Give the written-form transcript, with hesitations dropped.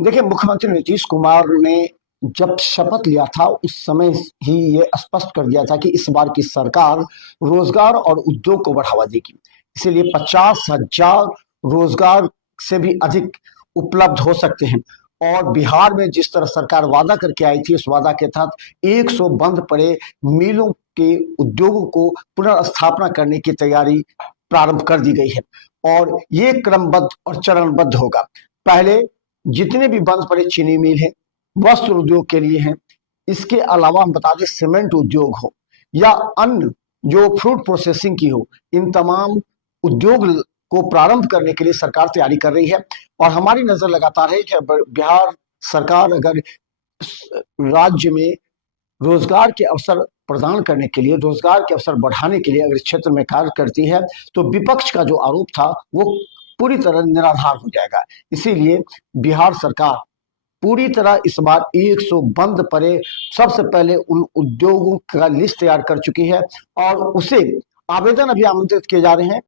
देखिए, मुख्यमंत्री नीतीश कुमार ने जब शपथ लिया था उस समय ही ये स्पष्ट कर दिया था कि इस बार की सरकार रोजगार और उद्योग को बढ़ावा देगी। इसीलिए 50,000 रोजगार से भी अधिक उपलब्ध हो सकते हैं। और बिहार में जिस तरह सरकार वादा करके आई थी, उस वादा के तहत 100 बंद पड़े मिलों के उद्योगों को पुनर्स्थापना करने की तैयारी प्रारंभ कर दी गई है और ये क्रमबद्ध और चरणबद्ध होगा। पहले जितने भी बंद पड़े चीनी मिल है, वस्त्र उद्योग के लिए हैं। इसके अलावा हम बता दें सीमेंट उद्योग हो या अन्य जो फ्रूट प्रोसेसिंग की हो, इन तमाम उद्योग को प्रारंभ करने के लिए सरकार तैयारी कर रही है। और हमारी नजर लगातार है कि बिहार सरकार अगर राज्य में रोजगार के अवसर प्रदान करने के लिए, रोजगार के अवसर बढ़ाने के लिए अगर इस क्षेत्र में कार्य करती है तो विपक्ष का जो आरोप था वो पूरी तरह निराधार हो जाएगा। इसीलिए बिहार सरकार पूरी तरह इस बार 100 बंद पड़े सबसे पहले उन उद्योगों का लिस्ट तैयार कर चुकी है और उसे आवेदन अभी आमंत्रित किए जा रहे हैं